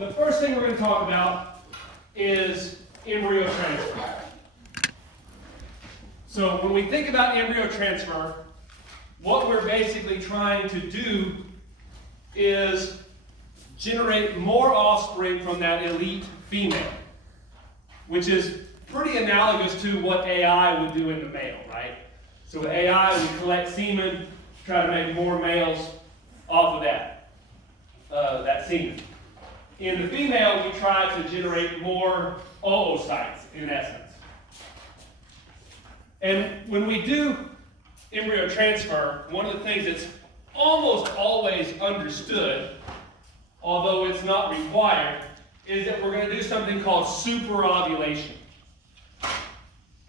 the first thing we're going to talk about is embryo transfer. So when we think about embryo transfer, what we're basically trying to do is generate more offspring from that elite female, which is pretty analogous to what AI would do in the male, right? So with AI, we collect semen, try to make more males off of that semen. In the female, we try to generate more oocytes, in essence. And when we do embryo transfer, one of the things that's almost always understood, although it's not required, is that we're going to do something called superovulation.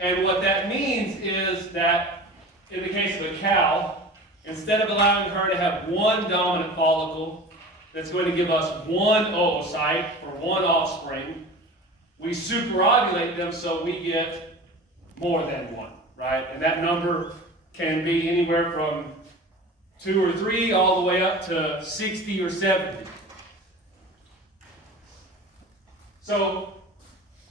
And what that means is that in the case of a cow, instead of allowing her to have one dominant follicle that's going to give us one oocyte or one offspring, we superovulate them so we get more than one, right? And that number can be anywhere from 2 or 3 all the way up to 60 or 70. So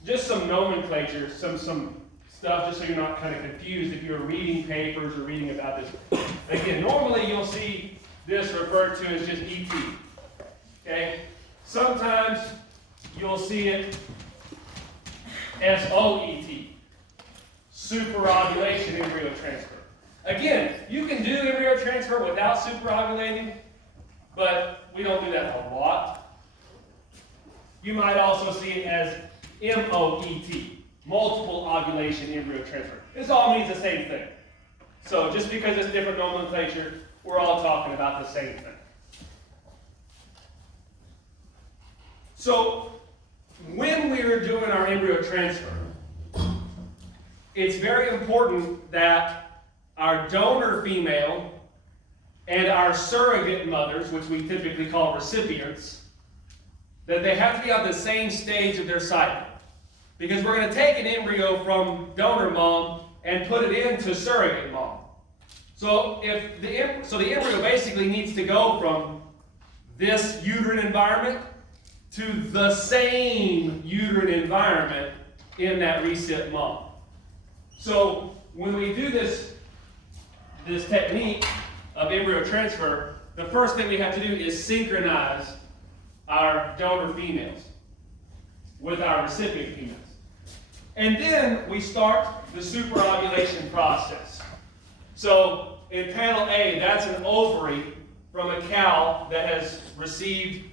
just some nomenclature, some stuff just so you're not kind of confused if you're reading papers or reading about this. Again, normally you'll see this referred to as just ET. Okay? Sometimes you'll see it SOET, superovulation embryo transfer. Again, you can do embryo transfer without superovulating, but we don't do that a lot. You might also see it as MOET, multiple ovulation embryo transfer. This all means the same thing. So just because it's different nomenclature, we're all talking about the same thing. So when we're doing our embryo transfer, it's very important that our donor female and our surrogate mothers, which we typically call recipients, that they have to be on the same stage of their cycle. Because we're going to take an embryo from donor mom and put it into surrogate mom. So the embryo basically needs to go from this uterine environment to the same uterine environment in that recip mom. So when we do this technique of embryo transfer, the first thing we have to do is synchronize our donor females with our recipient females. And then we start the superovulation process. So in panel A, that's an ovary from a cow that has received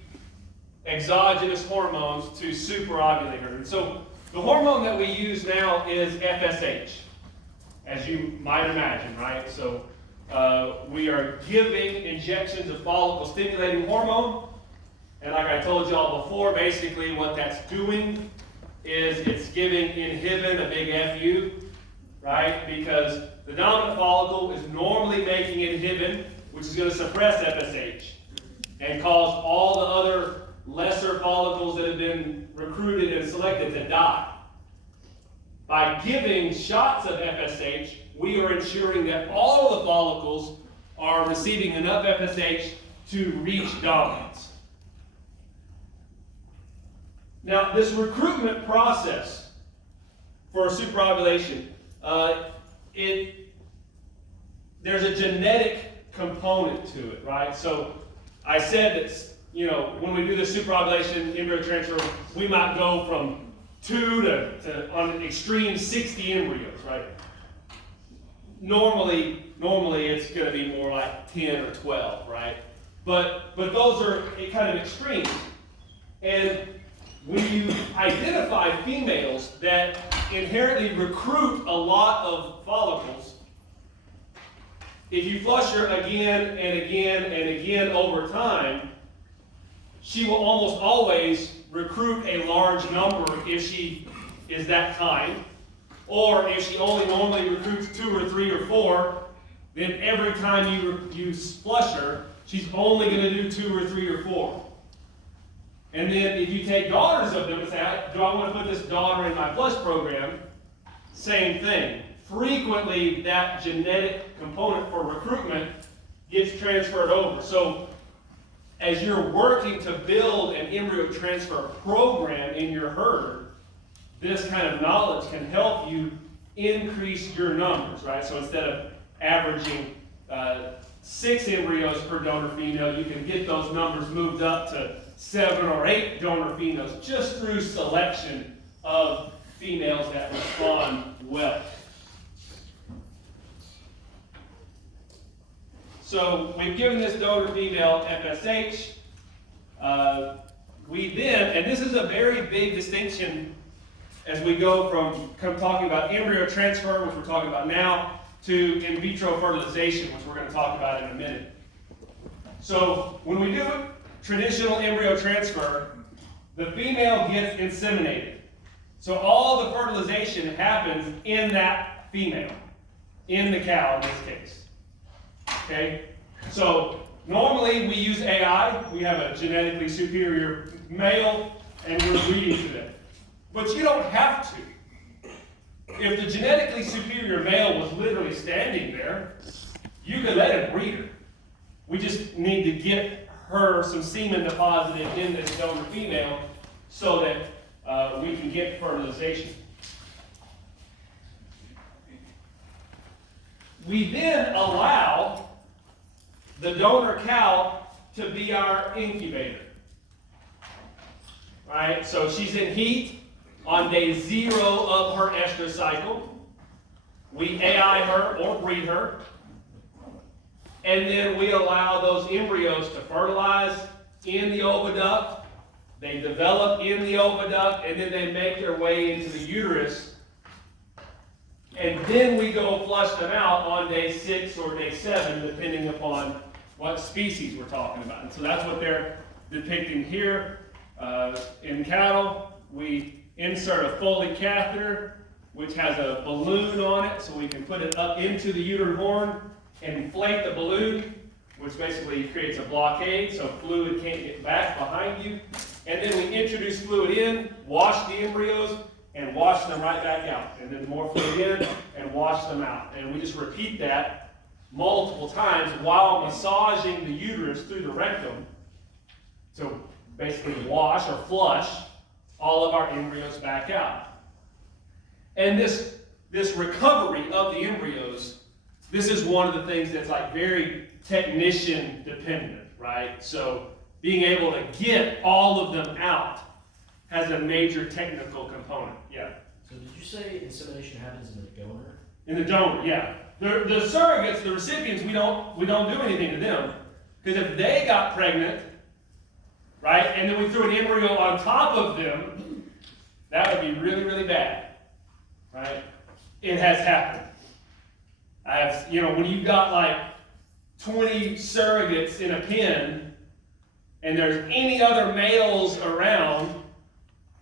exogenous hormones to superovulate her. And so the hormone that we use now is FSH, as you might imagine, right? So we are giving injections of follicle-stimulating hormone. And like I told you all before, basically what that's doing is it's giving inhibin a big FU, right? Because the dominant follicle is normally making inhibin, which is going to suppress FSH and cause all the other lesser follicles that have been recruited and selected to die. By giving shots of FSH, we are ensuring that all of the follicles are receiving enough FSH to reach dominance. Now, this recruitment process for superovulation, there's a genetic component to it, right? So I said that, when we do the superovulation embryo transfer, we might go from 2 to on an extreme 60 embryos, right? Normally it's going to be more like 10 or 12, right? But those are kind of extreme. And when you identify females that inherently recruit a lot of follicles, if you flush her again and again and again over time, she will almost always recruit a large number if she is that kind. Or if she only normally recruits 2 or 3 or 4, then every time you flush her, she's only going to do 2 or 3 or 4. And then if you take daughters of them and say, do I want to put this daughter in my flush program? Same thing. Frequently, that genetic component for recruitment gets transferred over. So as you're working to build an embryo transfer program in your herd, this kind of knowledge can help you increase your numbers, right? So instead of averaging 6 embryos per donor female, you can get those numbers moved up to 7 or 8 donor females just through selection of females that respond well. So we've given this donor female FSH. We then, and this is a very big distinction as we go from talking about embryo transfer, which we're talking about now, to in vitro fertilization, which we're going to talk about in a minute. So when we do traditional embryo transfer, the female gets inseminated. So all the fertilization happens in that female, in the cow in this case. Okay? So normally we use AI. We have a genetically superior male, and we're breeding to them. But you don't have to. If the genetically superior male was literally standing there, you could let him breed her. We just need to get her some semen deposited in this donor female so that we can get fertilization. We then allow the donor cow to be our incubator. Right? So she's in heat on day 0 of her estrus cycle. We AI her or breed her. And then we allow those embryos to fertilize in the oviduct. They develop in the oviduct, and then they make their way into the uterus. And then we go flush them out on day 6 or day 7, depending upon what species we're talking about. And so that's what they're depicting here. In cattle, we insert a Foley catheter, which has a balloon on it, so we can put it up into the uterine horn and inflate the balloon, which basically creates a blockade, so fluid can't get back behind you. And then we introduce fluid in, wash the embryos, and wash them right back out. And then more fluid in, and wash them out. And we just repeat that multiple times while massaging the uterus through the rectum to basically wash or flush all of our embryos back out. And this recovery of the embryos, this is one of the things that's like very technician dependent, right? So being able to get all of them out has a major technical component. Yeah. So did you say insemination happens in the donor? In the donor, yeah. The surrogates, the recipients, we don't do anything to them, because if they got pregnant, right, and then we threw an embryo on top of them, that would be really, really bad, right? It has happened. When you've got like 20 surrogates in a pen, and there's any other males around,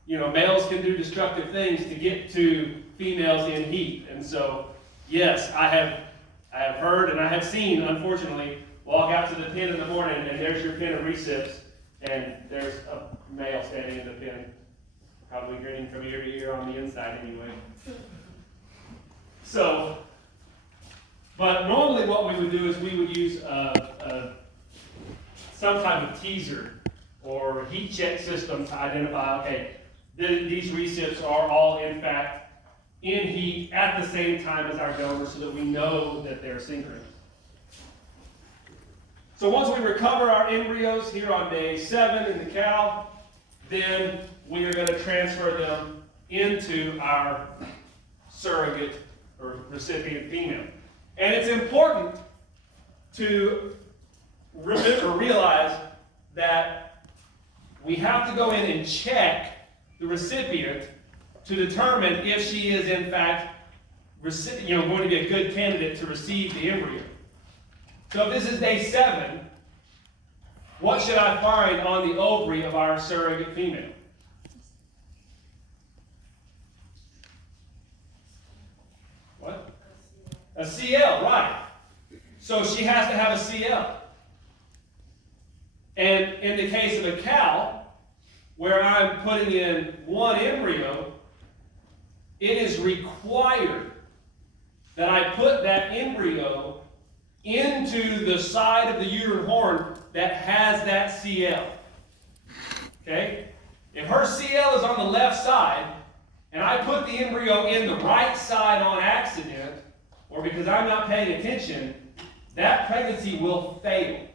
males can do destructive things to get to females in heat. And so, yes, I have heard and I have seen, unfortunately, walk out to the pen in the morning, and there's your pen of recips, and there's a male standing in the pen, probably grinning from ear to ear on the inside anyway. So, but normally what we would do is we would use some type of teaser or heat check system to identify, okay, these recips are all in fact in heat at the same time as our donor, so that we know that they're synchronous. So once we recover our embryos here on day 7 in the cow, then we are going to transfer them into our surrogate or recipient female. And it's important to realize that we have to go in and check the recipient to determine if she is in fact going to be a good candidate to receive the embryo. So if this is day 7, what should I find on the ovary of our surrogate female? What? A CL, right. So she has to have a CL. And in the case of a cow, where I'm putting in 1 embryo, it is required that I put that embryo into the side of the uterine horn that has that CL. Okay? If her CL is on the left side, and I put the embryo in the right side on accident, or because I'm not paying attention, that pregnancy will fail.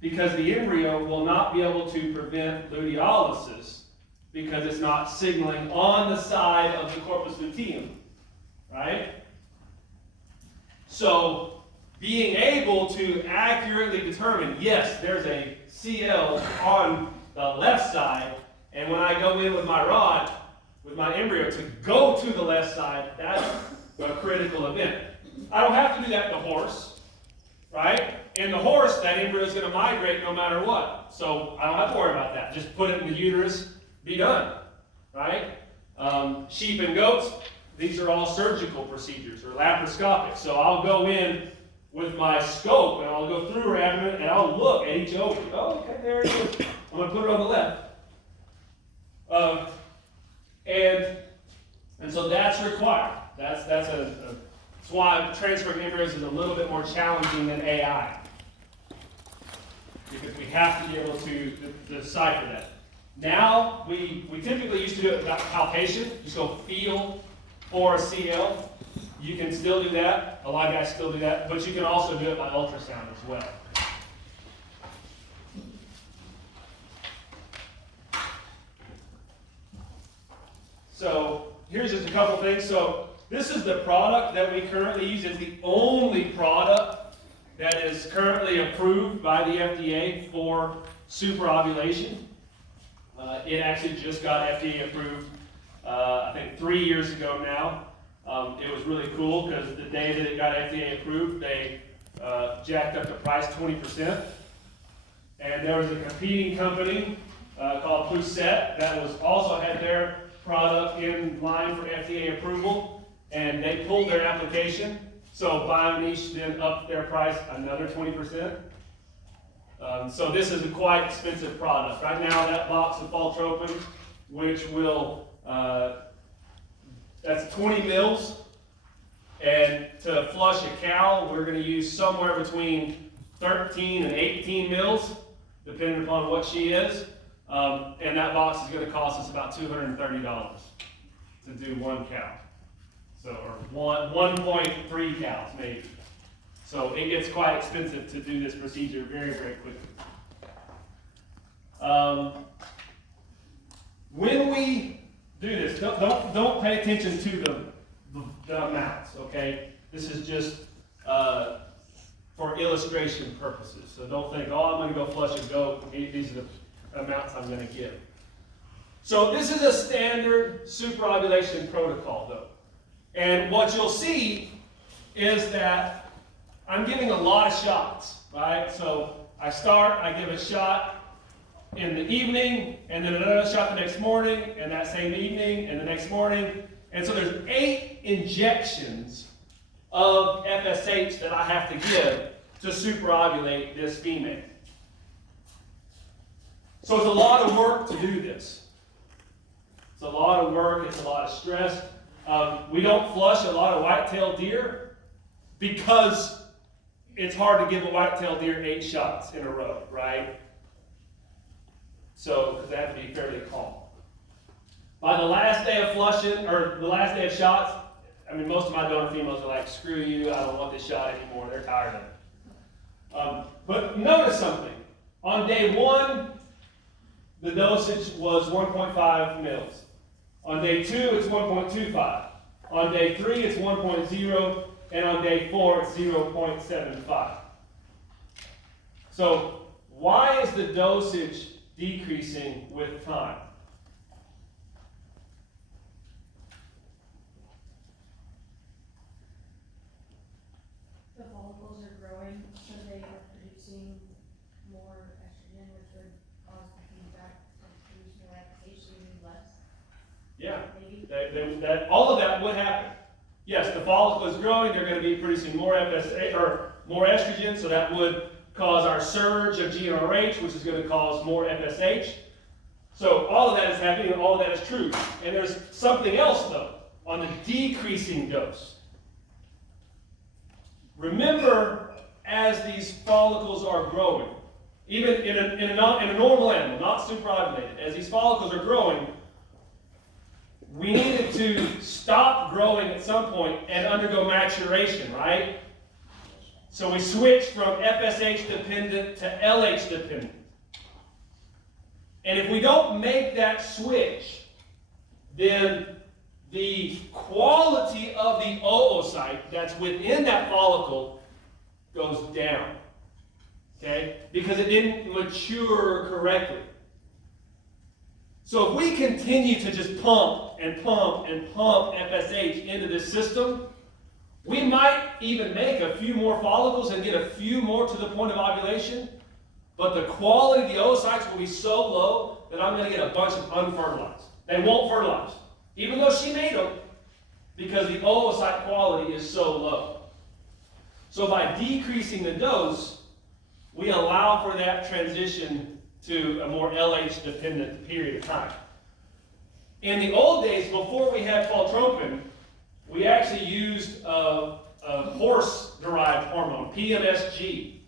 Because the embryo will not be able to prevent luteolysis because it's not signaling on the side of the corpus luteum. Right? So, being able to accurately determine, yes, there's a CL on the left side, and when I go in with my rod, with my embryo, to go to the left side, that's a critical event. I don't have to do that in the horse, right? In the horse, that embryo is going to migrate no matter what. So I don't have to worry about that. Just put it in the uterus, be done, right? Sheep and goats, these are all surgical procedures or laparoscopic. So I'll go in with my scope and I'll go through her abdomen and I'll look at each ovary. Oh, okay, there it is. I'm going to put it on the left. And so that's required. That's why transferring embryos is a little bit more challenging than AI. Because we have to be able to decipher that. Now, we typically used to do it without palpation. Just go feel for a CL. You can still do that. A lot of guys still do that. But you can also do it by ultrasound as well. So here's just a couple things. So this is the product that we currently use. It's the only product that is currently approved by the FDA for superovulation. It actually just got FDA approved, I think 3 years ago now. It was really cool because the day that it got FDA approved, they jacked up the price 20%. And there was a competing company called Poussette that was also had their product in line for FDA approval, and they pulled their application. So BioNiche then upped their price another 20%. So this is a quite expensive product. Right now, that box of Faltropin, which will, that's 20 mils, and to flush a cow, we're going to use somewhere between 13 and 18 mils, depending upon what she is. And that box is going to cost us about $230 to do one cow. So, or 1.3 cows, maybe. So it gets quite expensive to do this procedure very, very quickly. When we do this, don't pay attention to the amounts, okay? This is just for illustration purposes. So don't think, oh, I'm going to go flush a goat. These are the amounts I'm going to give. So this is a standard superovulation protocol, though. And what you'll see is that I'm giving a lot of shots, right? So I start, I give a shot in the evening, and then another shot the next morning, and that same evening, and the next morning. And so there's 8 injections of FSH that I have to give to superovulate this female. So it's a lot of work to do this. It's a lot of work, it's a lot of stress. We don't flush a lot of white-tailed deer because it's hard to give a white-tailed deer 8 shots in a row, right? So, because they have to be fairly calm. By the last day of flushing, or the last day of shots, I mean, most of my donor females are like, screw you, I don't want this shot anymore. They're tired of it. But notice something. On day 1, the dosage was 1.5 mils. On day 2, it's 1.25. On day 3, it's 1.0. And on day 4, it's 0.75. So, why is the dosage decreasing with time? The follicles are growing, so they are producing more estrogen, which would cause the feedback to produce more FSH, so you need less. Yeah, Maybe. all of that would happen. Yes, the follicle is growing, they're going to be producing more FSH, or more estrogen, so that would cause our surge of GnRH, which is going to cause more FSH. So all of that is happening, and all of that is true. And there's something else, though, on the decreasing dose. Remember as these follicles are growing, even in a normal animal, not superovulated, as these follicles are growing, we needed to stop growing at some point and undergo maturation, right? So we switched from FSH dependent to LH dependent. And if we don't make that switch, then the quality of the oocyte that's within that follicle goes down. Okay? Because it didn't mature correctly. So if we continue to just pump and pump and pump FSH into this system, we might even make a few more follicles and get a few more to the point of ovulation, but the quality of the oocytes will be so low that I'm going to get a bunch of unfertilized. They won't fertilize, even though she made them, because the oocyte quality is so low. So by decreasing the dose, we allow for that transition to a more LH-dependent period of time. In the old days, before we had faltropin, we actually used a horse-derived hormone, PMSG.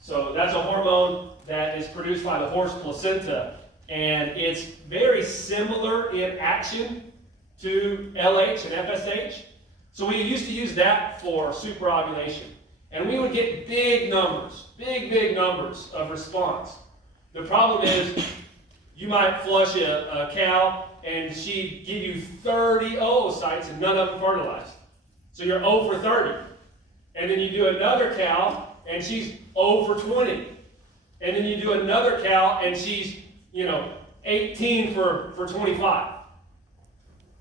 So that's a hormone that is produced by the horse placenta, and it's very similar in action to LH and FSH. So we used to use that for superovulation. And we would get big numbers of response. The problem is, you might flush a cow and she'd give you 30 oocytes and none of them fertilized. So you're 0 for 30. And then you do another cow and she's 0 for 20. And then you do another cow and she's, 18 for 25.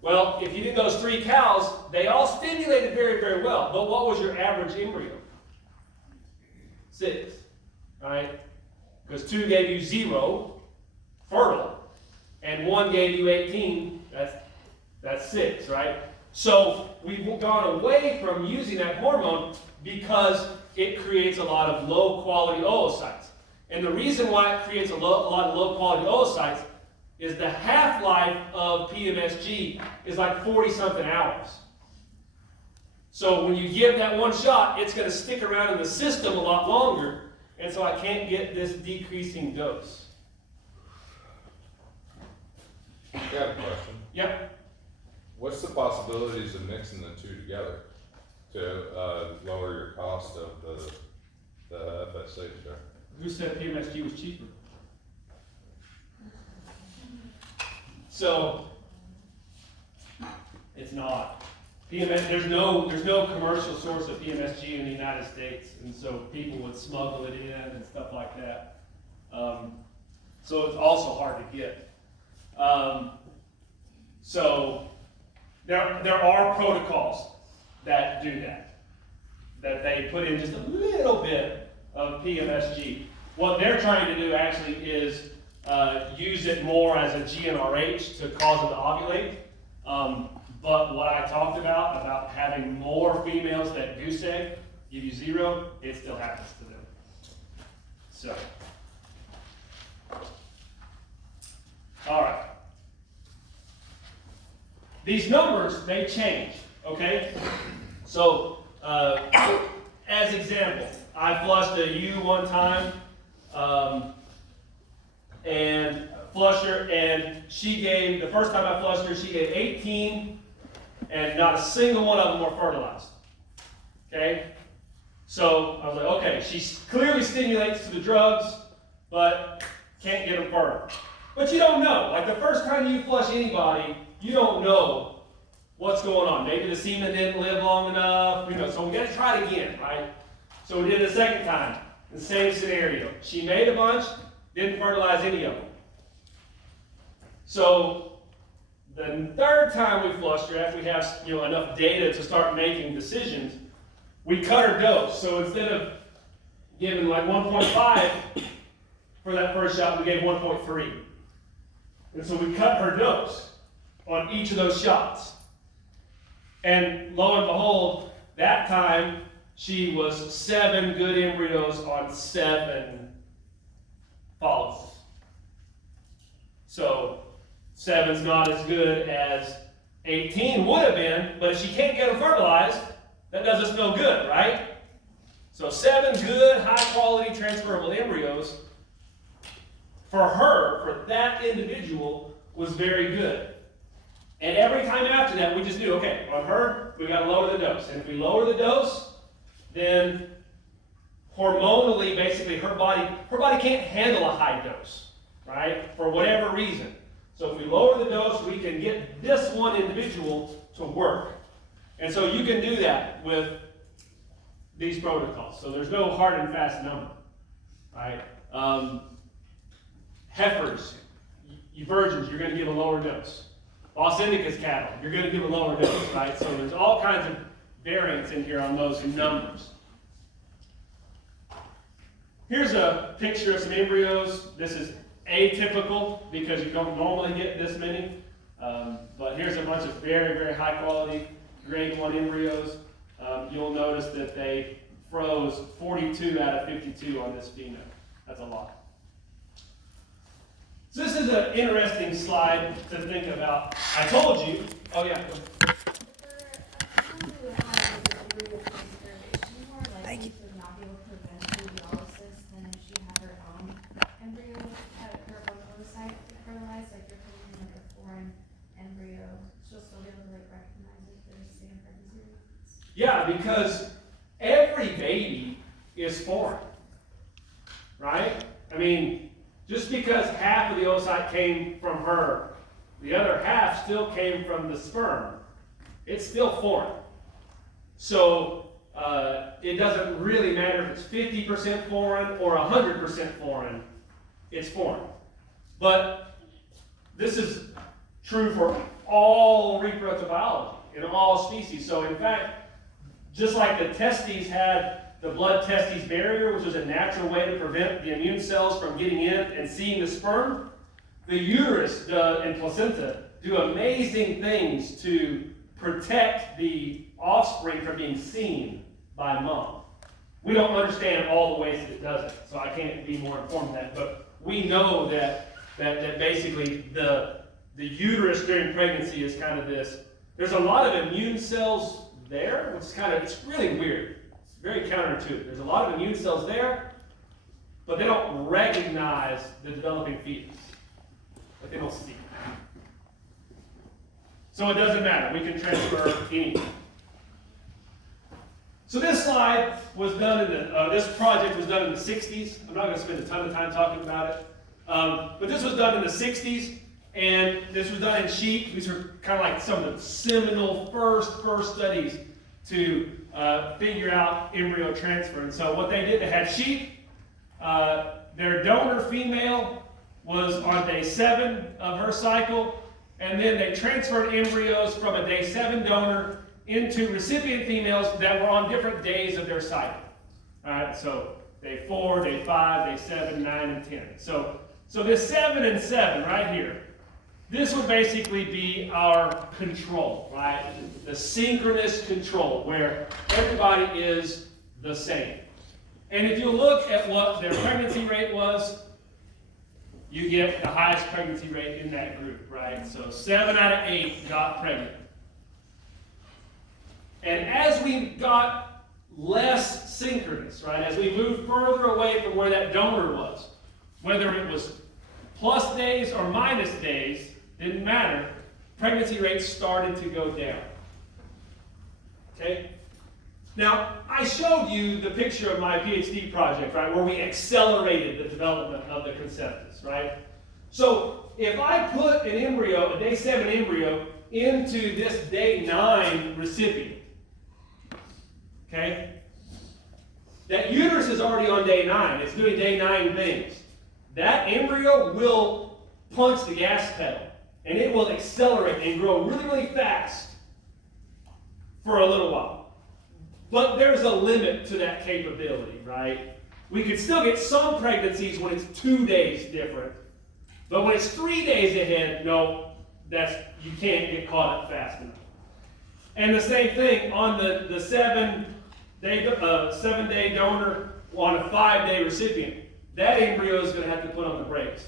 Well, if you did those 3 cows, they all stimulated very, very well. But what was your average embryo? 6, right? Because 2 gave you 0, fertile, and 1 gave you 18, that's 6, right? So we've gone away from using that hormone because it creates a lot of low-quality oocytes. And the reason why it creates a lot of low-quality oocytes is the half-life of PMSG is like 40-something hours. So when you give that one shot, it's going to stick around in the system a lot longer, and so I can't get this decreasing dose. I got a question. Yep. What's the possibilities of mixing the two together to lower your cost of the FSH there? Who said PMSG was cheaper? So it's not. There's no commercial source of PMSG in the United States, and so people would smuggle it in and stuff like that. So it's also hard to get. So there are protocols that do that they put in just a little bit of PMSG. What they're trying to do actually is use it more as a GnRH to cause it to ovulate. But what I talked about having more females that goose egg, give you 0, it still happens to them. So, all right. These numbers, they change, okay? So, as example, I flushed a ewe one time, and flushed her, and she gave, the first time I flushed her, she gave 18, and not a single one of them were fertilized. Okay? So I was like, okay, she clearly stimulates to the drugs, but can't get them fertile. But you don't know. Like the first time you flush anybody, you don't know what's going on. Maybe the semen didn't live long enough, so we got to try it again, right? So we did it a second time. The same scenario. She made a bunch, didn't fertilize any of them. So the third time we flushed her, after we have enough data to start making decisions, we cut her dose. So instead of giving like 1.5 for that first shot, we gave 1.3. And so we cut her dose on each of those shots. And lo and behold, that time she was 7 good embryos on 7 follicles. So 7's not as good as 18 would have been, but if she can't get them fertilized, that does us no good, right? So 7 good, high-quality transferable embryos for her, for that individual, was very good. And every time after that, we just knew, okay, on her, we got to lower the dose. And if we lower the dose, then hormonally, basically, her body can't handle a high dose, right? For whatever reason. So if we lower the dose, we can get this one individual to work. And so you can do that with these protocols. So there's no hard and fast number, right? Heifers, you virgins, you're going to give a lower dose. Los Indicas cattle, you're going to give a lower dose, right? So there's all kinds of variance in here on those numbers. Here's a picture of some embryos. This is atypical because you don't normally get this many. But here's a bunch of very, very high quality grade 1 embryos. You'll notice that they froze 42 out of 52 on this female. That's a lot. So this is an interesting slide to think about. I told you. Oh yeah. Thank you. Would not be able to prevent babyolosis than if she had her own embryo at her own oocyte fertilized, like you're putting in like a foreign embryo, she'll still be able to like recognize if there's the same pregnancy rates. Yeah, because every baby is foreign, right? I mean, just because half of the oocyte came from her, the other half still came from the sperm. It's still foreign. So it doesn't really matter if it's 50% foreign or 100% foreign. It's foreign. But this is true for all reproductive biology in all species. So in fact, just like the testes had the blood-testes barrier, which was a natural way to prevent the immune cells from getting in and seeing the sperm, the uterus and placenta do amazing things to protect the offspring from being seen by mom. We don't understand all the ways that it does it, so I can't be more informed than that. But we know that basically the uterus during pregnancy is kind of this. There's a lot of immune cells there, which is it's really weird. It's very counterintuitive. There's a lot of immune cells there, but they don't recognize the developing fetus. But they don't see it. So it doesn't matter. We can transfer anything. So this slide was done this project was done in the 60s. I'm not going to spend a ton of time talking about it. But this was done in the 60s, and this was done in sheep. These are kind of like some of the seminal first studies to figure out embryo transfer. And so what they did, they had sheep. Their donor female was on day 7 of her cycle, and then they transferred embryos from a day 7 donor into recipient females that were on different days of their cycle. All right, so day 4, day 5, day 7, 9, and 10. So this 7 and 7 right here, this would basically be our control, right? The synchronous control, where everybody is the same. And if you look at what their pregnancy rate was, you get the highest pregnancy rate in that group, right? So 7 out of 8 got pregnant. And as we got less synchronous, right, as we moved further away from where that donor was, whether it was plus days or minus days, didn't matter, pregnancy rates started to go down. Okay? Now, I showed you the picture of my PhD project, right, where we accelerated the development of the conceptus, right? So, if I put an embryo, a day 7 embryo, into this day 9 recipient, okay, that uterus is already on day 9. It's doing day 9 things. That embryo will punch the gas pedal, and it will accelerate and grow really, really fast for a little while. But there's a limit to that capability, right? We could still get some pregnancies when it's 2 days different. But when it's 3 days ahead, no, you can't get caught up fast enough. And the same thing on the 7-day donor on a 5-day recipient. That embryo is going to have to put on the brakes.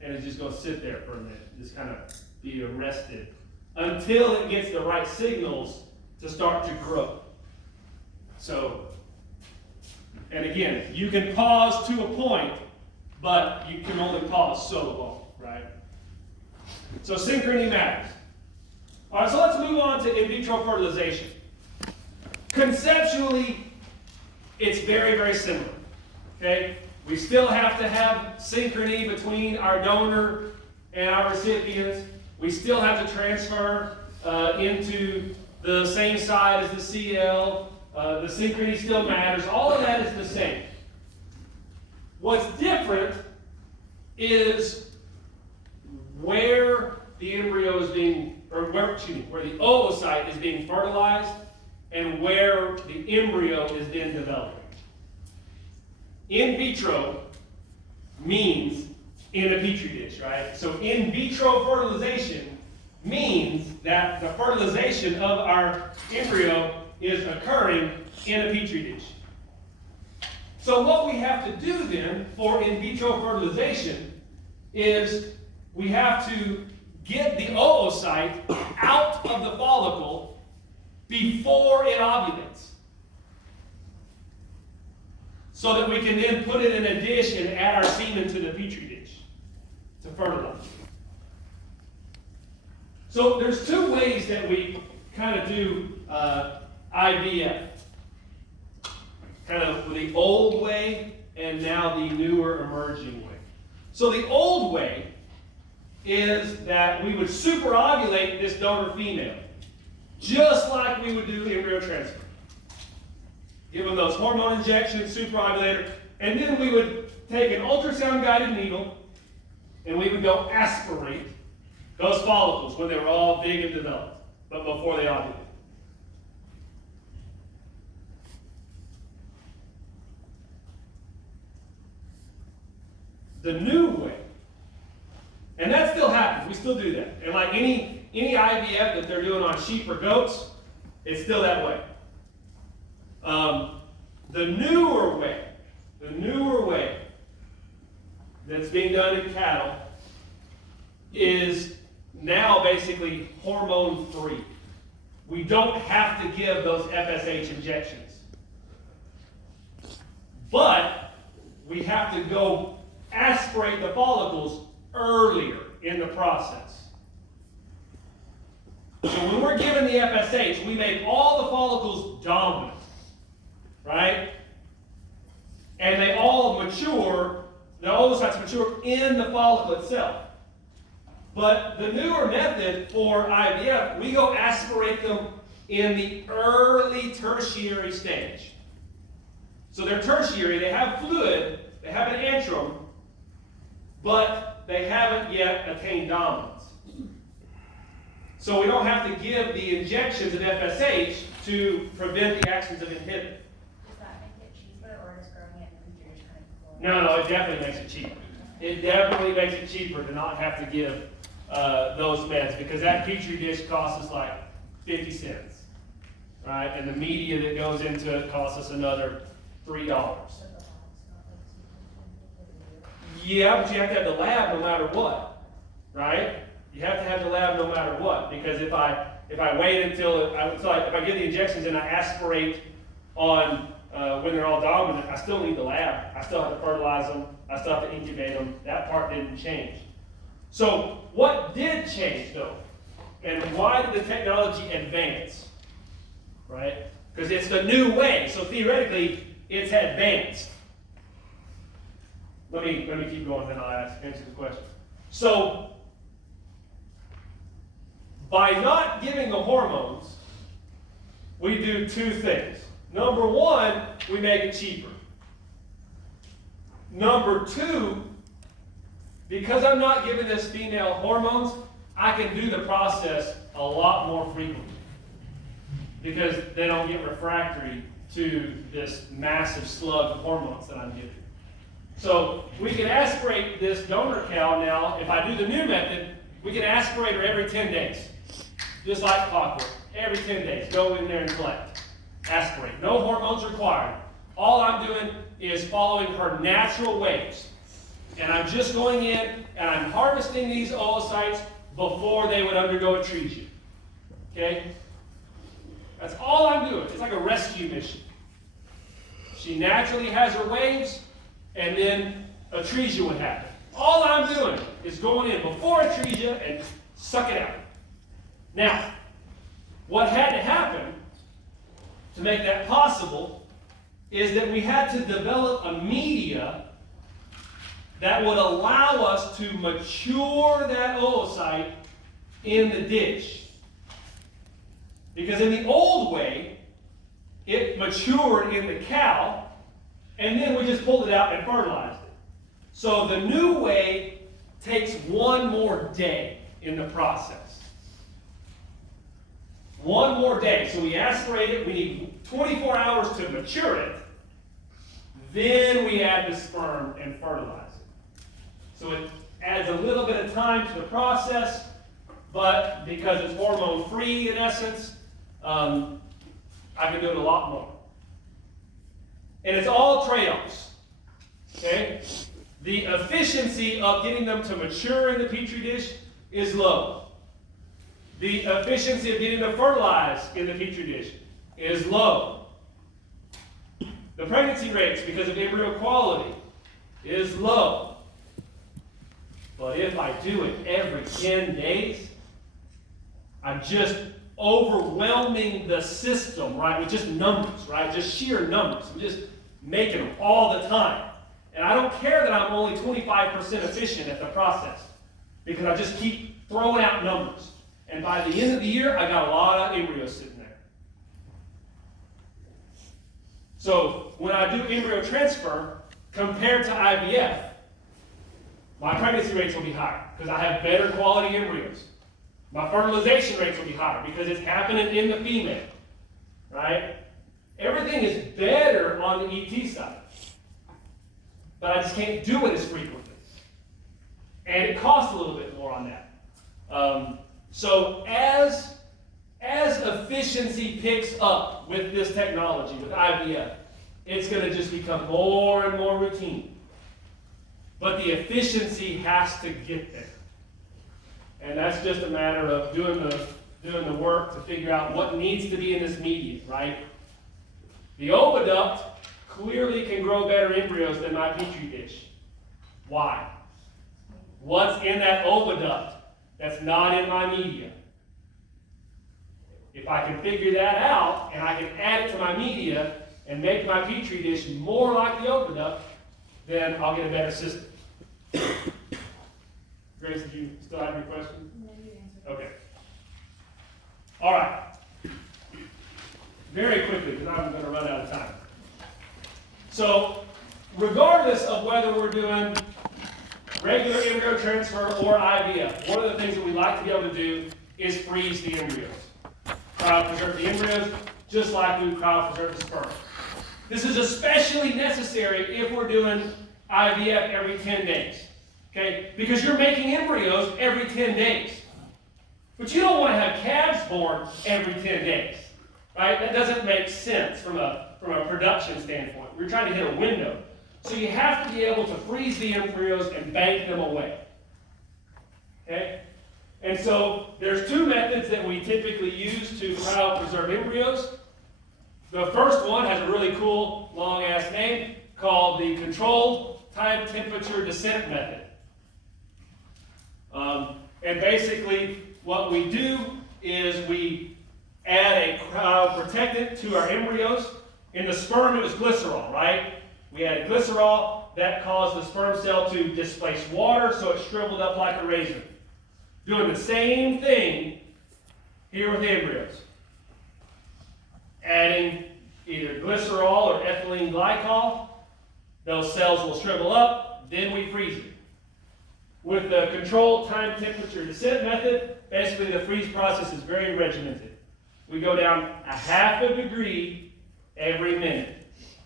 And it's just going to sit there for a minute, just kind of be arrested until it gets the right signals to start to grow. So And again, you can pause to a point, but you can only pause so long, right? So synchrony matters. All right, so let's move on to in vitro fertilization. Conceptually, it's very, very similar. Okay? We still have to have synchrony between our donor and our recipients. We still have to transfer into the same side as the CL. The synchrony still matters. All of that is the same. What's different is where the embryo is being, or where the oocyte is being fertilized and where the embryo is then developing. In vitro means in a petri dish, right? So in vitro fertilization means that the fertilization of our embryo is occurring in a petri dish. So what we have to do then for in vitro fertilization is we have to get the oocyte out of the follicle before it ovulates, so that we can then put it in a dish and add our semen to the petri dish to fertilize. So there's two ways that we kind of do IVF. Kind of the old way and now the newer emerging way. So the old way is that we would superovulate this donor female, just like we would do embryo transfer. Give them those hormone injections, superovulator, and then we would take an ultrasound-guided needle and we would go aspirate those follicles when they were all big and developed, but before they ovulated. The new way, and that still happens, we still do that. And like any IVF that they're doing on sheep or goats, it's still that way. The newer way that's being done in cattle is now basically hormone-free. We don't have to give those FSH injections. But we have to go aspirate the follicles earlier in the process. So when we're given the FSH, we make all the follicles dominant, right? And they all mature, the oocytes mature in the follicle itself. But the newer method for IVF, we go aspirate them in the early tertiary stage. So they're tertiary, they have fluid, they have an antrum, but they haven't yet attained dominance. So we don't have to give the injections of FSH to prevent the actions of inhibin. Does that make it cheaper, or is growing it in the future trying to No, it definitely makes it cheaper. It definitely makes it cheaper to not have to give those meds, because that petri dish costs us like 50 cents, right? And the media that goes into it costs us another $3. Yeah, but you have to have the lab no matter what, right? You have to have the lab no matter what, because if I wait until if I give the injections and I aspirate on when they're all dominant, I still need the lab. I still have to fertilize them. I still have to incubate them. That part didn't change. So what did change though, and why did the technology advance? Right? Because it's the new way. So theoretically, it's advanced. Let me keep going, then I'll answer the question. So, by not giving the hormones, we do two things. Number one, we make it cheaper. Number two, because I'm not giving this female hormones, I can do the process a lot more frequently, because they don't get refractory to this massive slug of hormones that I'm giving. So we can aspirate this donor cow now. If I do the new method, we can aspirate her every 10 days. Just like clockwork. Every 10 days. Go in there and collect. Aspirate. No hormones required. All I'm doing is following her natural ways. And I'm just going in and I'm harvesting these oocytes before they would undergo a treatment. Okay? That's all I'm doing. It's like a rescue mission. She naturally has her waves, and then atresia would happen. All I'm doing is going in before atresia and suck it out. Now, what had to happen to make that possible is that we had to develop a media that would allow us to mature that oocyte in the dish. Because in the old way, it matured in the cow, and then we just pulled it out and fertilized it. So the new way takes one more day in the process. One more day. So we aspirate it, we need 24 hours to mature it. Then we add the sperm and fertilize it. So it adds a little bit of time to the process, but because it's hormone free in essence, I can do it a lot more. And it's all trade-offs. Okay? The efficiency of getting them to mature in the petri dish is low. The efficiency of getting them fertilized in the petri dish is low. The pregnancy rates, because of embryo quality, is low. But if I do it every 10 days, I'm just overwhelming the system, right, with just numbers, right, just sheer numbers. I'm just making them all the time. And I don't care that I'm only 25% efficient at the process, because I just keep throwing out numbers. And by the end of the year, I got a lot of embryos sitting there. So when I do embryo transfer, compared to IVF, my pregnancy rates will be higher, because I have better quality embryos. My fertilization rates will be higher, because it's happening in the female, right? Everything is better on the ET side. But I just can't do it as frequently. And it costs a little bit more on that. So as efficiency picks up with this technology, with IVF, it's going to just become more and more routine. But the efficiency has to get there. And that's just a matter of doing the work to figure out what needs to be in this media, right? The oviduct clearly can grow better embryos than my petri dish. Why? What's in that oviduct that's not in my media? If I can figure that out, and I can add it to my media and make my petri dish more like the oviduct, then I'll get a better system. Grace, did you still have your question? No, you answered. Okay. All right. Very quickly, because I'm going to run out of time. So, regardless of whether we're doing regular embryo transfer or IVF, one of the things that we like to be able to do is freeze the embryos. Cryopreserve the embryos, just like we cryopreserve the sperm. This is especially necessary if we're doing IVF every 10 days. Okay? Because you're making embryos every 10 days. But you don't want to have calves born every 10 days. Right? That doesn't make sense from a production standpoint. We're trying to hit a window. So you have to be able to freeze the embryos and bank them away. Okay? And so there's two methods that we typically use to cryopreserve embryos. The first one has a really cool long-ass name called the controlled time temperature descent method. And basically what we do is we add a cryoprotectant to our embryos. In the sperm it was glycerol, right? We added glycerol. That caused the sperm cell to displace water, so it shriveled up like a raisin. Doing the same thing here with the embryos. Adding either glycerol or ethylene glycol, those cells will shrivel up, then we freeze it. With the controlled time temperature descent method, basically the freeze process is very regimented. We go down 1/2 degree every minute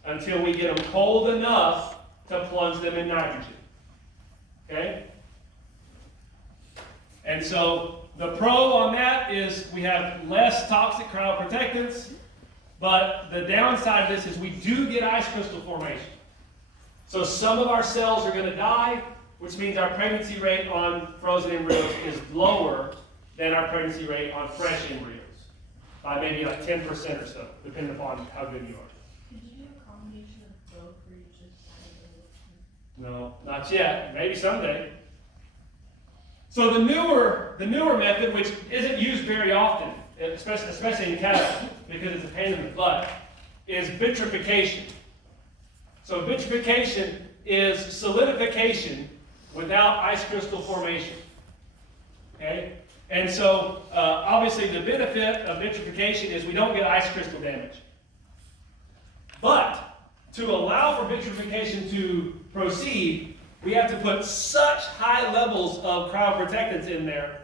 until we get them cold enough to plunge them in nitrogen. Okay? And so the pro on that is we have less toxic cryoprotectants, but the downside of this is we do get ice crystal formation. So some of our cells are going to die, which means our pregnancy rate on frozen embryos is lower than our pregnancy rate on fresh embryos, by maybe like 10% or so, depending upon how good you are. Could you do a combination of No, not yet. Maybe someday. So the newer method, which isn't used very often, especially in cattle, because it's a pain in the butt, is vitrification. So vitrification is solidification without ice crystal formation. Okay? And so, obviously, the benefit of vitrification is we don't get ice crystal damage. But to allow for vitrification to proceed, we have to put such high levels of cryoprotectants in there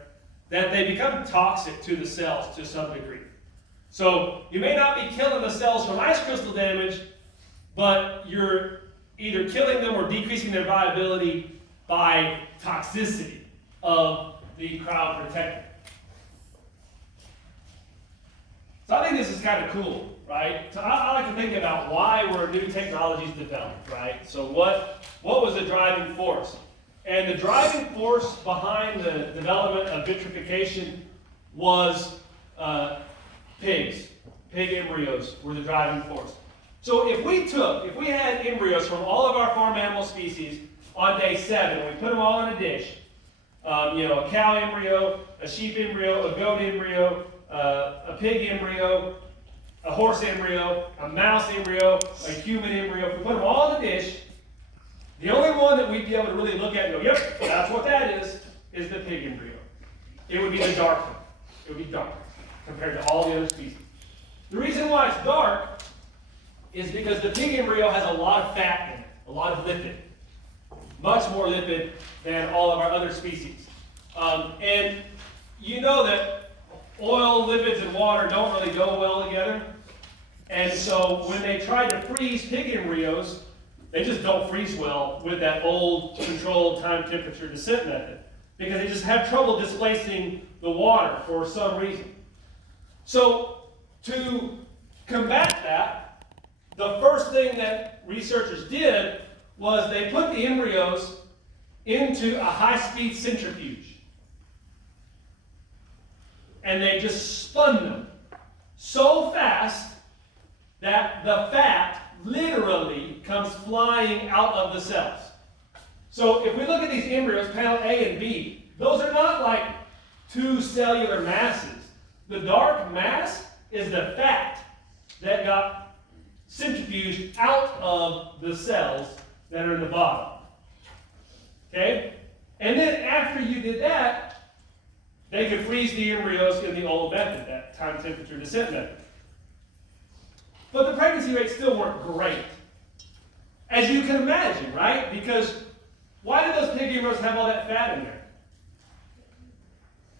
that they become toxic to the cells to some degree. So you may not be killing the cells from ice crystal damage, but you're either killing them or decreasing their viability by toxicity of the cryoprotectant. So I think this is kind of cool, right? So I like to think about why were new technologies developed, right? So what was the driving force? And the driving force behind the development of vitrification was pigs. Pig embryos were the driving force. So if we had embryos from all of our farm animal species on day 7, and we put them all in a dish, a cow embryo, a sheep embryo, a goat embryo, a pig embryo, a horse embryo, a mouse embryo, a human embryo, if we put them all in a dish, the only one that we'd be able to really look at and go, yep, that's what that is the pig embryo. It would be the dark one. It would be dark compared to all the other species. The reason why it's dark is because the pig embryo has a lot of fat in it, a lot of lipid. Much more lipid than all of our other species. And you know that oil, lipids, and water don't really go well together. And so when they try to freeze pig embryos, they just don't freeze well with that old controlled time temperature descent method because they just have trouble displacing the water for some reason. So to combat that, the first thing that researchers did was they put the embryos into a high-speed centrifuge. And they just spun them so fast that the fat literally comes flying out of the cells. So if we look at these embryos, panel A and B, those are not like two cellular masses. The dark mass is the fat that got centrifuged out of the cells that are in the bottom. Okay? And then after you did that, they could freeze the embryos in the old method, that time temperature descent method. But the pregnancy rates still weren't great. As you can imagine, right? Because why did those pig embryos have all that fat in there?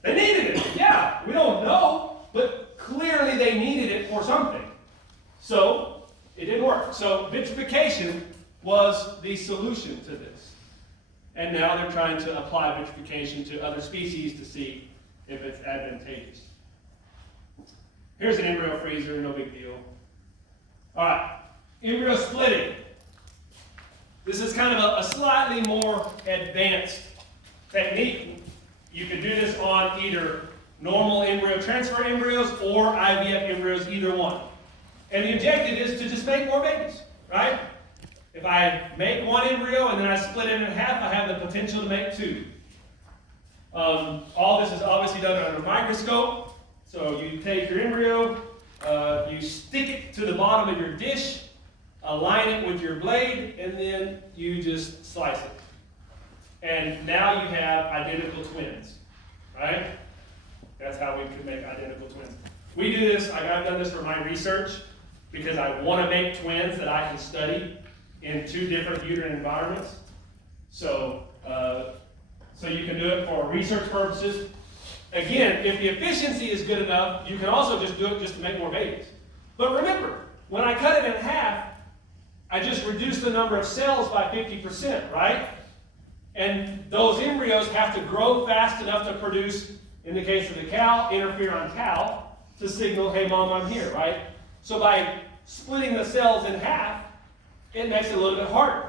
They needed it. Yeah, we don't know, but clearly they needed it for something. So it didn't work. So vitrification was the solution to this. And now they're trying to apply vitrification to other species to see if it's advantageous. Here's an embryo freezer, no big deal. All right, embryo splitting. This is kind of a slightly more advanced technique. You can do this on either normal embryo transfer embryos or IVF embryos, either one. And the objective is to just make more babies, right? If I make one embryo and then I split it in half, I have the potential to make 2. All this is obviously done under a microscope. So you take your embryo, you stick it to the bottom of your dish, align it with your blade, and then you just slice it. And now you have identical twins, right? That's how we could make identical twins. We do this, I've done this for my research because I want to make twins that I can study in 2 different uterine environments. So you can do it for research purposes. Again, if the efficiency is good enough, you can also just do it just to make more babies. But remember, when I cut it in half, I just reduced the number of cells by 50%, right? And those embryos have to grow fast enough to produce, in the case of the cow, interferon tau, to signal, hey mom, I'm here, right? So by splitting the cells in half, it makes it a little bit harder.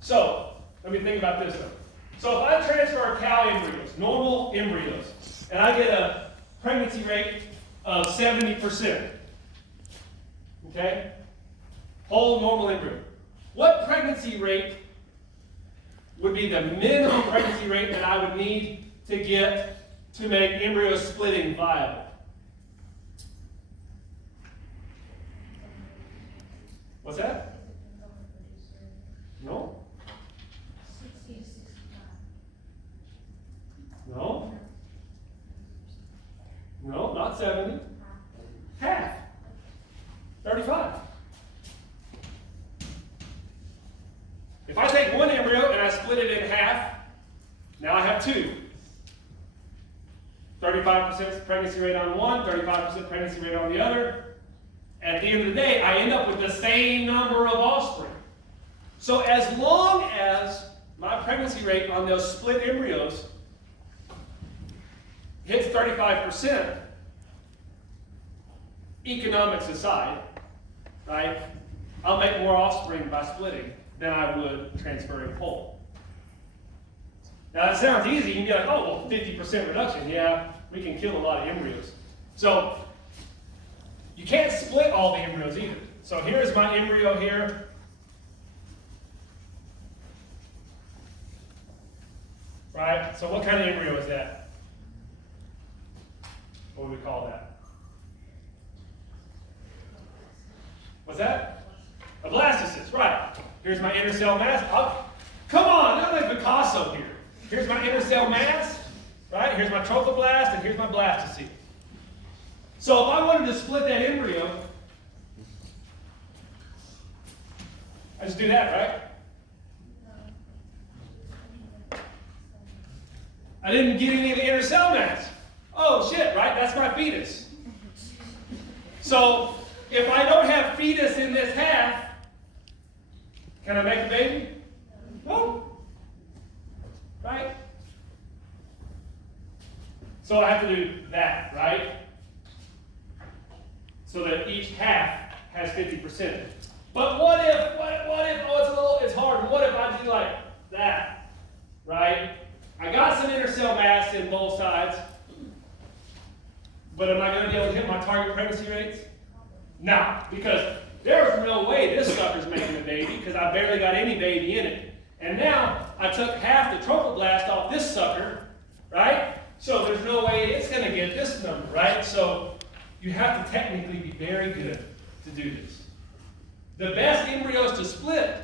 So, let me think about this though. So if I transfer cow embryos, normal embryos, and I get a pregnancy rate of 70%, Okay? Whole normal embryo. What pregnancy rate would be the minimum pregnancy rate that I would need to get to make embryo splitting viable? What's that? No? 60 to 65. No? No, not 70. Half. 35. If I take one embryo and I split it in half, now I have two. 35% pregnancy rate on one, 35% pregnancy rate on the other. At the end of the day, I end up with the same number of offspring. So as long as my pregnancy rate on those split embryos hits 35%, economics aside, right, I'll make more offspring by splitting than I would transferring whole. Now that sounds easy. You can be like, oh, well, 50% reduction. Yeah, we can kill a lot of embryos. So you can't split all the embryos either. So here's my embryo here. Right? So what kind of embryo is that? What would we call that? What's that? A blastocyst, right. Here's my inner cell mass. Come on, not like Picasso here. Here's my inner cell mass, right? Here's my trophoblast, and here's my blastocyst. So if I wanted to split that embryo, I just do that, right? I didn't get any of the inner cell mass. Oh shit, right? That's my fetus. So if I don't have fetus in this half, can I make a baby? No. Right? So I have to do that, right? So that each half has 50%. But what if, oh, it's hard. What if I do like that, right? I got some inner cell mass in both sides, but am I going to be able to hit my target pregnancy rates? No, because there's no way this sucker's making a baby because I barely got any baby in it. And now I took half the trophoblast off this sucker, right? So there's no way it's going to get this number, right? So you have to technically be very good to do this. The best embryos to split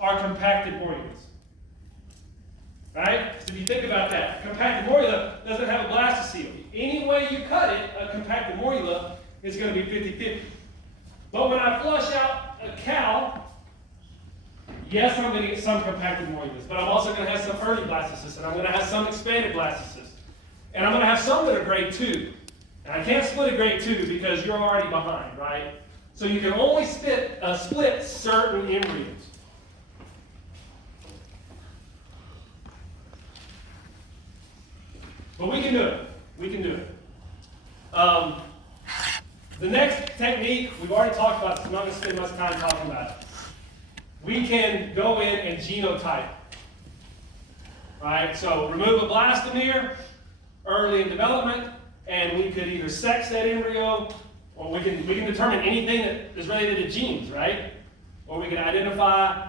are compacted morulas. Right? So if you think about that, a compacted morula doesn't have a blastocoel. Any way you cut it, a compacted morula is going to be 50-50. But when I flush out a cow, yes, I'm going to get some compacted morulas, but I'm also going to have some early blastocysts, and I'm going to have some expanded blastocysts. And I'm going to have some that are grade 2. And I can't split a grade 2 because you're already behind, right? So you can only split certain embryos. But we can do it. We can do it. The next technique, we've already talked about this. I'm not going to spend much time talking about it. We can go in and genotype. Right? So remove a blastomere early in development, and we could either sex that embryo, or we can determine anything that is related to genes, right? Or we can identify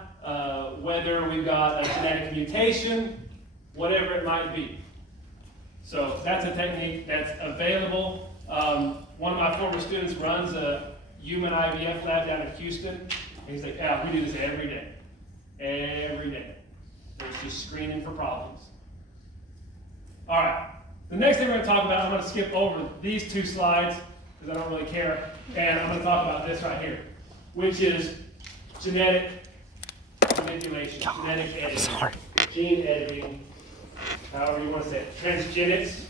whether we've got a genetic mutation, whatever it might be. So that's a technique that's available. One of my former students runs a human IVF lab down in Houston. And he's like, yeah, we do this every day. Every day. It's just screening for problems. All right. The next thing we're going to talk about, I'm going to skip over these two slides because I don't really care. And I'm going to talk about this right here, which is genetic manipulation, genetic editing, gene editing, however you want to say it, transgenics,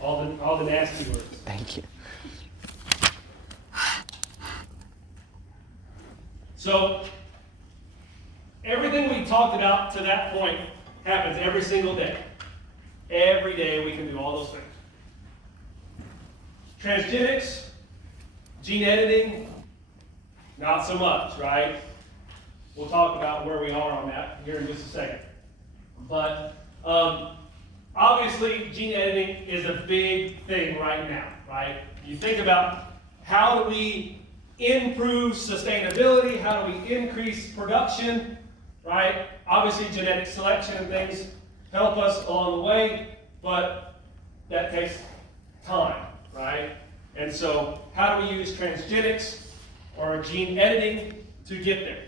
all the nasty words. Thank you. So everything we talked about to that point happens every single day. Every day we can do all those things. Transgenics, gene editing, not so much, right? We'll talk about where we are on that here in just a second. But obviously, gene editing is a big thing right now, right? You think about how do we improve sustainability? How do we increase production? Right? Obviously, genetic selection and things help us along the way, but that takes time, right? And so, how do we use transgenics or gene editing to get there?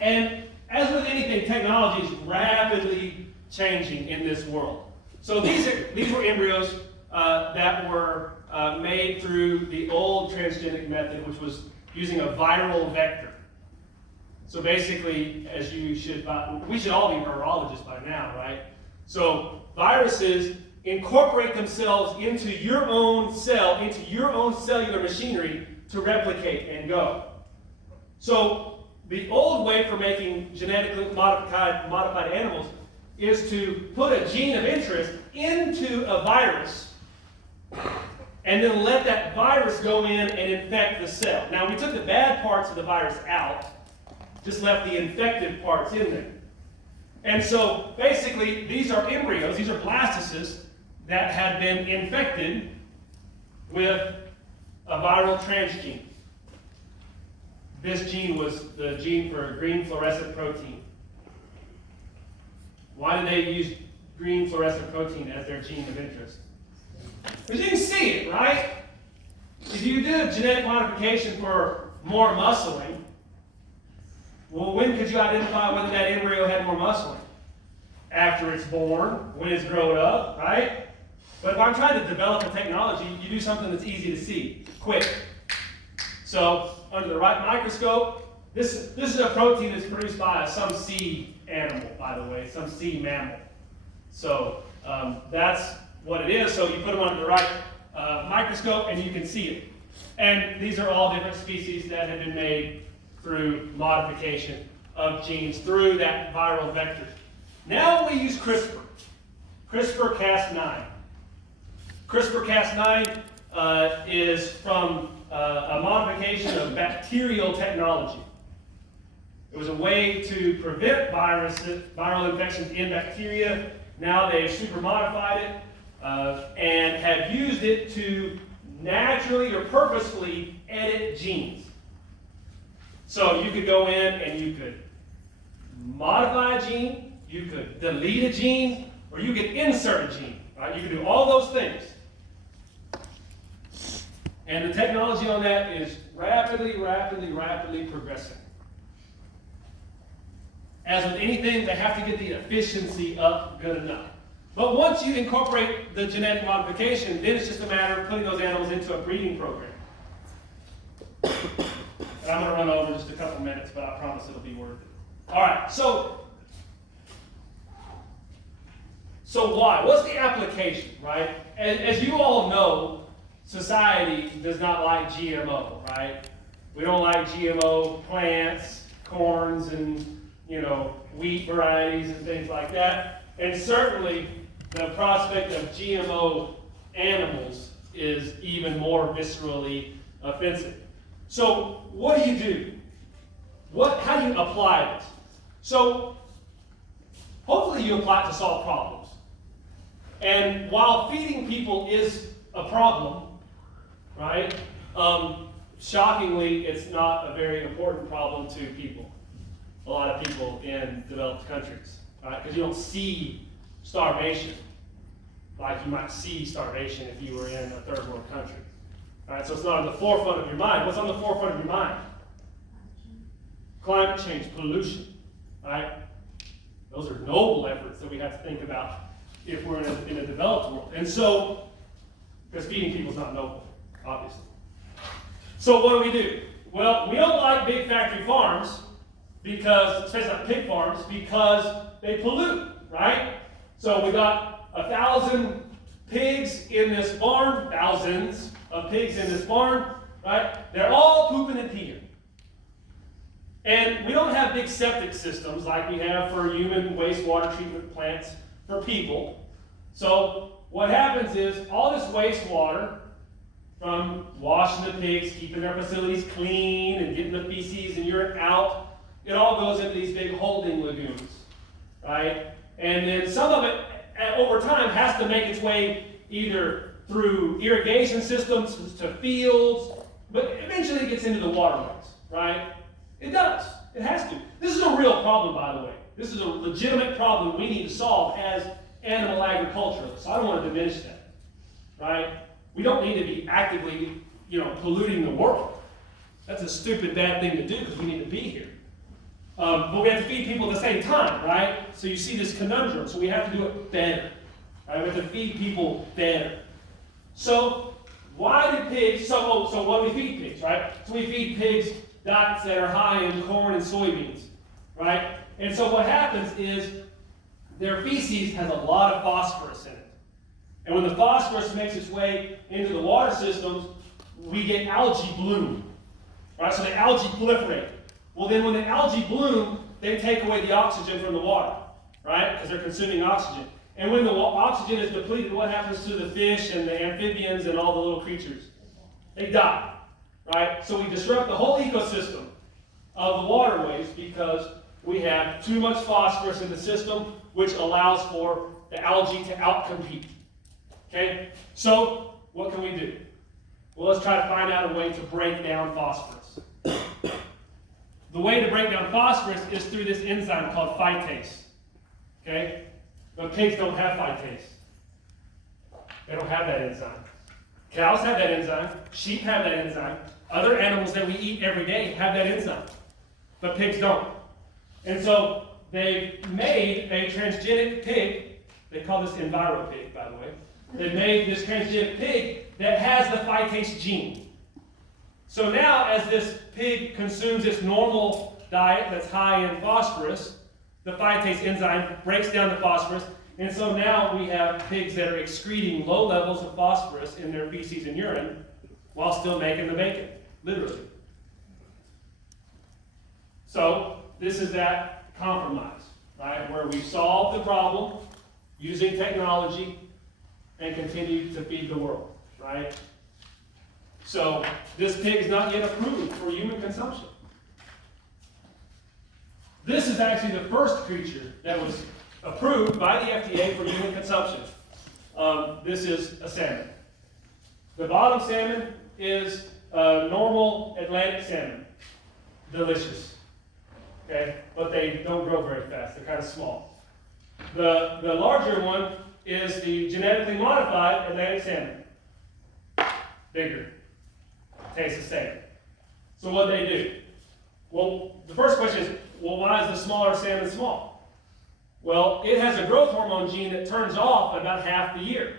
And as with anything, technology is rapidly changing in this world. So these were embryos that were made through the old transgenic method, which was using a viral vector. So basically, we should all be virologists by now, right? So viruses incorporate themselves into your own cell, into your own cellular machinery to replicate and go. So the old way for making genetically modified animals is to put a gene of interest into a virus and then let that virus go in and infect the cell. Now, we took the bad parts of the virus out, just left the infected parts in there. And so, basically, these are embryos, these are blastocysts that had been infected with a viral transgene. This gene was the gene for green fluorescent protein. Why did they use green fluorescent protein as their gene of interest? Because you can see it, right? If you did a genetic modification for more muscling, well, when could you identify whether that embryo had more muscling? After it's born, when it's grown up, right? But if I'm trying to develop a technology, you do something that's easy to see, quick. So, under the right microscope, this is a protein that's produced by some sea animal, by the way, some sea mammal. So, that's what it is. So you put them under the right microscope and you can see it. And these are all different species that have been made through modification of genes through that viral vector. Now we use CRISPR, CRISPR-Cas9. CRISPR-Cas9 is from a modification of bacterial technology. It was a way to prevent viral infections in bacteria. Now they've super modified it and have used it to naturally or purposefully edit genes. So you could go in and you could modify a gene, you could delete a gene, or you could insert a gene. Right? You could do all those things. And the technology on that is rapidly progressing. As with anything, they have to get the efficiency up good enough. But once you incorporate the genetic modification, then it's just a matter of putting those animals into a breeding program. And I'm going to run over just a couple minutes, but I promise it'll be worth it. All right, so why? What's the application, right? As you all know, society does not like GMO, right? We don't like GMO plants, corns, and wheat varieties and things like that. And certainly, the prospect of GMO animals is even more viscerally offensive. So, what do you do? How do you apply this? So, hopefully you apply it to solve problems. And while feeding people is a problem, right? Shockingly, it's not a very important problem to people. A lot of people in developed countries, right? Because you don't see starvation like you might see starvation if you were in a third world country. All right, so it's not on the forefront of your mind. What's on the forefront of your mind? Climate change, pollution, right? Those are noble efforts that we have to think about if we're in a developed world. And so, because feeding people is not noble, obviously. So what do? Well, we don't like big factory farms because, especially like pig farms, because they pollute, right? So we got 1,000 pigs in this barn, thousands of pigs in this barn, right? They're all pooping and peeing. And we don't have big septic systems like we have for human wastewater treatment plants for people. So what happens is all this wastewater from washing the pigs, keeping their facilities clean, and getting the feces and urine out, it all goes into these big holding lagoons, right? And then some of it, over time, has to make its way either through irrigation systems to fields, But eventually it gets into the waterways, right? It does. It has to. This is a real problem, by the way. This is a legitimate problem we need to solve as animal agriculturalists. I don't want to diminish that, right? We don't need to be actively, polluting the world. That's a stupid, bad thing to do because we need to be here. But we have to feed people at the same time, right? So you see this conundrum. So we have to do it better. Right? We have to feed people better. So why do pigs? So what do we feed pigs, right? So we feed pigs diets that are high in corn and soybeans, right? And so what happens is their feces has a lot of phosphorus in it. And when the phosphorus makes its way into the water systems, we get algae bloom, right? So the algae proliferate. Well, then when the algae bloom, they take away the oxygen from the water, right? Because they're consuming oxygen. And when the oxygen is depleted, what happens to the fish and the amphibians and all the little creatures? They die, right? So we disrupt the whole ecosystem of the waterways because we have too much phosphorus in the system, which allows for the algae to outcompete. Okay? So what can we do? Well, let's try to find out a way to break down phosphorus. The way to break down phosphorus is through this enzyme called phytase. Okay? But pigs don't have phytase. They don't have that enzyme. Cows have that enzyme. Sheep have that enzyme. Other animals that we eat every day have that enzyme. But pigs don't. And so they've made a transgenic pig. They call this Enviro pig, by the way. They've made this transgenic pig that has the phytase gene. So now, as this pig consumes its normal diet that's high in phosphorus, the phytase enzyme breaks down the phosphorus, and so now we have pigs that are excreting low levels of phosphorus in their feces and urine while still making the bacon, literally. So this is that compromise, right, where we solve the problem using technology and continue to feed the world, right? So this pig is not yet approved for human consumption. This is actually the first creature that was approved by the FDA for human consumption. This is a salmon. The bottom salmon is a normal Atlantic salmon. Delicious. Okay? But they don't grow very fast. They're kind of small. The larger one is the genetically modified Atlantic salmon. Bigger. Tastes the same. So what they do? Well, the first question is, well, why is the smaller salmon small? Well, it has a growth hormone gene that turns off about half the year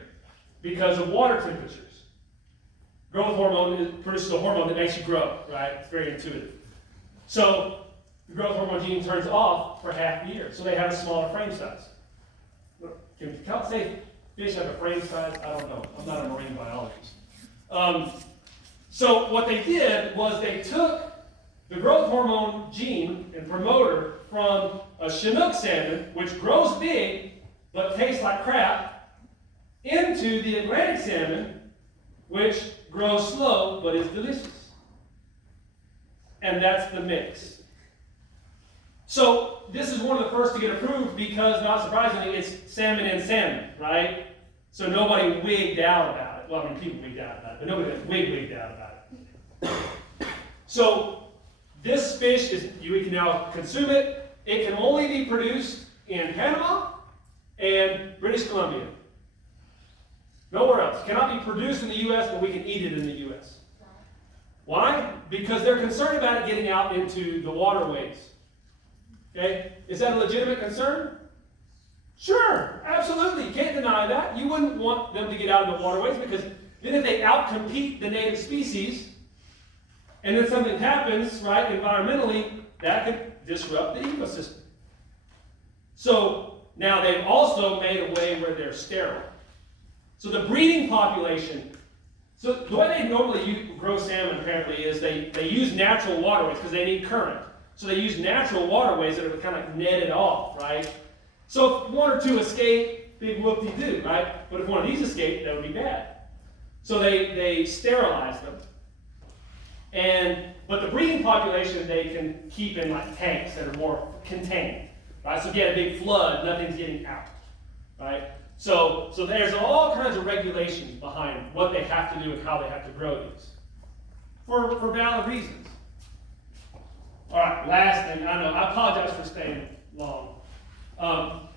because of water temperatures. Growth hormone produces a hormone that makes you grow, right? It's very intuitive. So the growth hormone gene turns off for half the year, so they have a smaller frame size. Can you say fish have a frame size? I don't know. I'm not a marine biologist. So what they did was they took the growth hormone gene and promoter from a Chinook salmon, which grows big but tastes like crap, into the Atlantic salmon, which grows slow but is delicious. And that's the mix. So this is one of the first to get approved because, not surprisingly, it's salmon and salmon, right? So nobody wigged out about it. Well, I mean, people wigged out about it, but nobody wigged out about it. So this fish we can now consume it. It can only be produced in Panama and British Columbia. Nowhere else. It cannot be produced in the U.S., but we can eat it in the U.S. Why? Because they're concerned about it getting out into the waterways. Okay? Is that a legitimate concern? Sure, absolutely. You can't deny that. You wouldn't want them to get out in the waterways because then if they outcompete the native species, and then something happens, right, environmentally, that could disrupt the ecosystem. So now they've also made a way where they're sterile. So the breeding population, so the way they normally grow salmon apparently is they use natural waterways because they need current. So they use natural waterways that are kind of netted off, right? So if one or two escape, big whoop-de-doo, right? But if one of these escape, that would be bad. So they sterilize them. But the breeding population they can keep in like tanks that are more contained, right? So if you had a big flood, nothing's getting out, right? So there's all kinds of regulations behind what they have to do and how they have to grow these. for valid reasons. All right, last thing, I know, I apologize for staying long.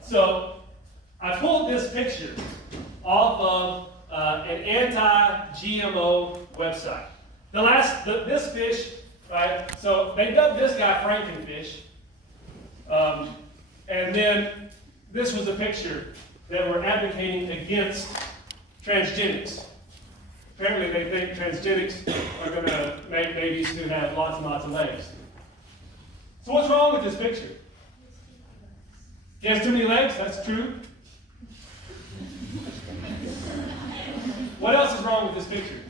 So I pulled this picture off of an anti-GMO website. This fish, right? So they dubbed this guy Frankenfish, and then this was a picture that were advocating against transgenics. Apparently they think transgenics are going to make babies who have lots and lots of legs. So what's wrong with this picture? He has too many legs? That's true. What else is wrong with this picture?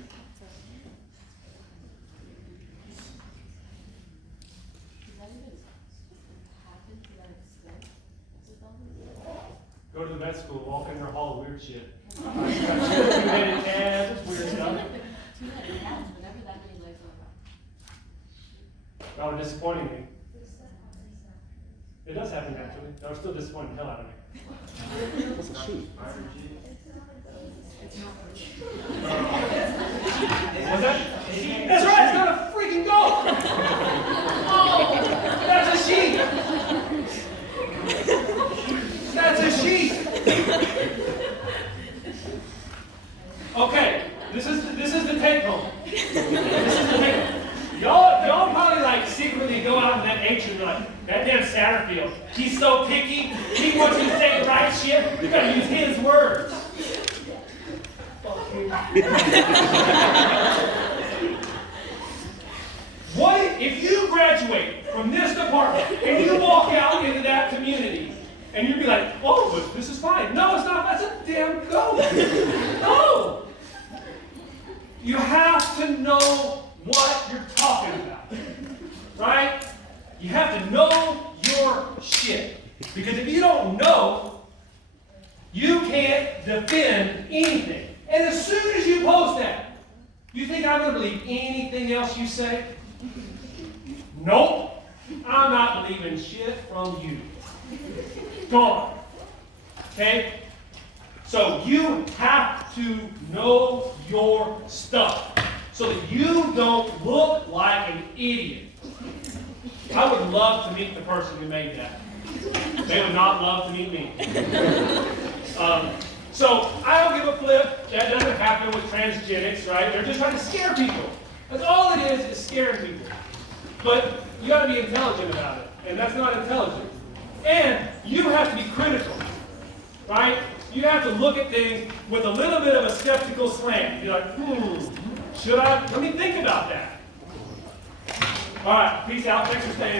Go to the vet school, walk in their hall of weird shit. Two-headed calves, weird stuff. Y'all are disappointing me. It does happen naturally. Y'all are still disappointing the hell out of me. What's a sheep? Was that? That's right, it's not a freaking goat! Oh, that's a sheep! That's a sheep! Okay, this is the take home. This is the take home. Y'all probably like secretly go out in that nature and be like, that damn Satterfield, he's so picky, he wants you to say the right shit, you gotta use his words. What if you graduate from this department and you walk out into that community and you'd be like, oh, but this is fine. No, it's not. That's a damn goat. No. You have to know what you're talking about, right? You have to know your shit. Because if you don't know, you can't defend anything. And as soon as you post that, you think I'm going to believe anything else you say? Nope. I'm not believing shit from you. Gone. Okay? So you have to know your stuff so that you don't look like an idiot. I would love to meet the person who made that. They would not love to meet me. So I don't give a flip. That doesn't happen with transgenics, right? They're just trying to scare people. That's all it is scaring people. But you got to be intelligent about it, and that's not intelligent. And you have to be critical, right? You have to look at things with a little bit of a skeptical slant. Be like, should I? Let me think about that. All right, peace out. Thanks for staying.